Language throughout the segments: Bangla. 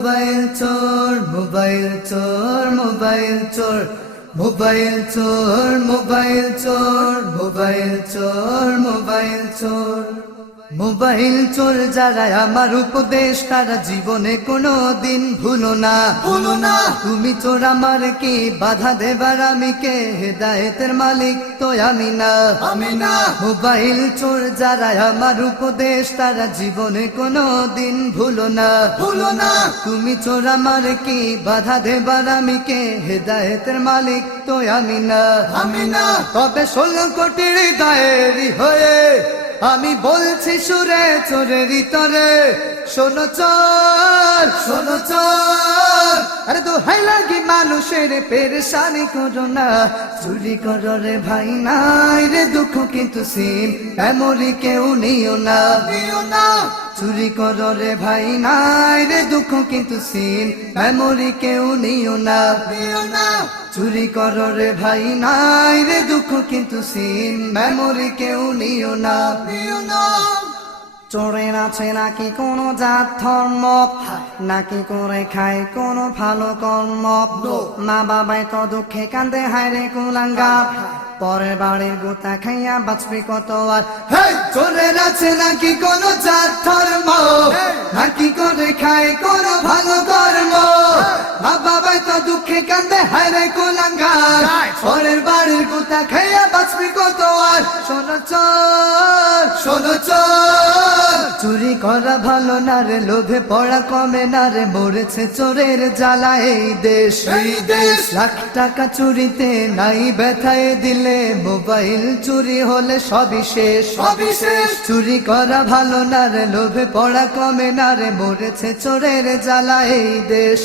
মোবাইল চোর মোবাইল চোর মোবাইল চোর মোবাইল চোর মোবাইল চোর মোবাইল চোর মোবাইল চোর মোবাইল চোর যারা আমার উপদেশ তারা জীবনে কোনো দিন ভুলো না তুমি চোর আমার কি বাধা দেবার আমি কে হেদায়েতের মালিক তো আমি না মোবাইল চোর যারা আমার উপদেশ তারা জীবনে কোনো দিন ভুলো না তুমি চোর আমার কি বাধা দেবার আমি কে হেদায়েতের মালিক তো আমি না তবে 16 কোটির দায়েরি হয়ে আমি বলছি সুরে চোরের তরে শোনো চোর আরে তো হাই লাগি মানুষের পেরেশানি করো না চুরি করো রে ভাই নাই রে দুঃখ কিন্তু সিম মেমোরি কেউ নিও না চুরি করো রে ভাই নাই রে দুঃখ কিন্তু সিম মেমোরি কেউ নিও না চুরি করো রে ভাই নাই রে দুঃখ কিন্তু সিম মেমোরি কেউ নিও না চোরের আছে নাকি কোনো জাত ধর্ম নাকি করে খায় কোনো ভালো কর্ম মা বাবাই তো দুঃখে কান্দে হায় রে কুলাঙ্গার পরের বাড়ির গোতা খাইয়া বাঁচবি কত আর চোরের আছে নাকি কোনো জাত ধর্ম নাকি করে খায় কোনো ভালো কর্ম মা বাবাই তো দুঃখে কান্দে হায় রে কুলাঙ্গার পরের বাড়ির গোতা খাইয়া বাঁচবি কত আর শোনো চোর চুরি করা ভালো না রে লোভে পড়া কমে না রে মরেছে চোরের জ্বালা এই দেশ লাখ টাকা চুরিতে নাই ব্যথায় দিলে মোবাইল চুরি হলে সবই শেষ চুরি করা ভালো না রে লোভে পড়া কমে না রে মরেছে চোরের জ্বালা এই দেশ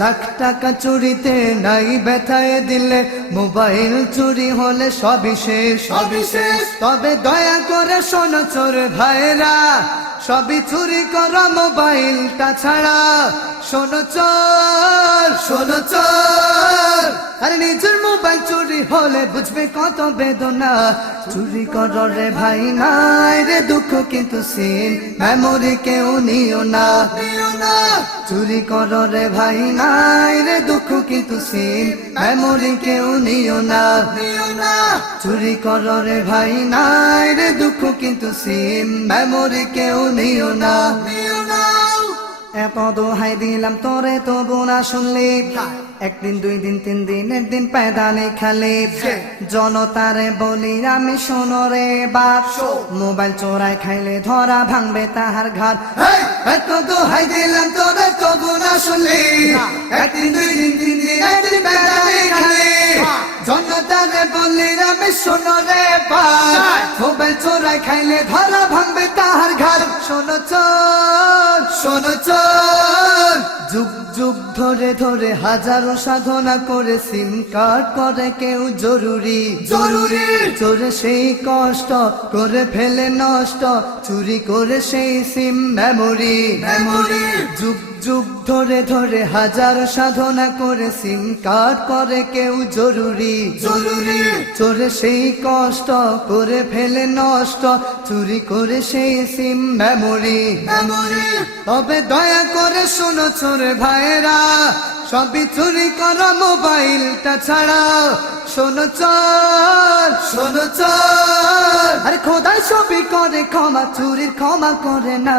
লাখ টাকা চুরিতে নাই ব্যথায় দিলে মোবাইল চুরি হলে সবই শেষ তবে দয়া করে শোনো চোর ভাইরা সবই চুরি করো মোবাইলটা ছাড়া শোনো চোর আরে নিজের মোবাইল চুরি হলে বুঝবে কত বেদনা চুরি করো রে ভাই নাই রে দুঃখ কিন্তু সিম মেমোরি কেউ নিও না চুরি করো রে ভাই নাই রে দুঃখ কিন্তু সিম মেমোরি কেউ নিও না চুরি করো রে ভাই নাই রে দুঃখ কিন্তু সিম মেমোরি কেউ নিও না এত দোহাই দিলাম তোরে তবু না শুনলি একদিন 2 দিন 3 দিনের দিন পায়দানে খালি জনতারে বলি আমি শোনো রে বাপ মোবাইল চোরাই খাইলে ধরা ভাঙবে তাহার ঘাট এত দোহাই দিলাম তোরে তবু না শুনলি একদিন 2 দিন 3 দিন একদিন পায়দানে খালি জনতারে বলি আমি শোনো রে বাপ মোবাইল চোরাই খাইলে ধরা ভাঙবে তাহার ঘাট শোনো চোর যুগ যুগ ধরে ধরে হাজারো সাধনা করে সিম কার্ড করে কেউ জরুরি চোরে সেই কষ্ট করে ফেলে নষ্ট চুরি করে সেই সিম মেমোরি যুগ যুগ ধরে ধরে হাজারো সাধনা করে সিম কার্ড করে কেউ জরুরি চোরে সেই কষ্ট করে ফেলে নষ্ট চুরি করে সেই সিম মেমোরি তবে দয়া করে শোনো চোর ভাইরা সবই চুরি করো মোবাইলটা ছাড়া শোনো চোর আরে খোদাই সবই করে ক্ষমা চুরির ক্ষমা করে না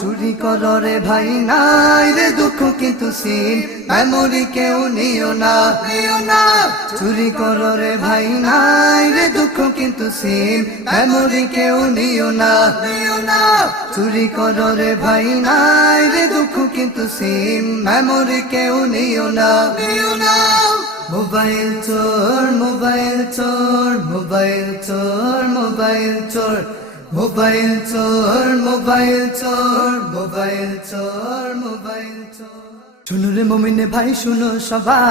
চুরি করো রে ভাই নাই রে দুঃখ কিন্তু সিম মেমোরি কেউ নিও না চুরি করো রে ভাই নাই রে দুঃখ কিন্তু সিম মেমোরি কেউ নিও না চুরি করো রে ভাই নাই রে দুঃখ কিন্তু সিম মেমোরি কেউ নিও না মোবাইল চোর মোবাইল চোর মোবাইল চোর মোবাইল চোর মোবাইল চোর মোবাইল চোর মোবাইল চোর মোবাইল চোর শুনো রে মুমিনে ভাই শুনো সবাই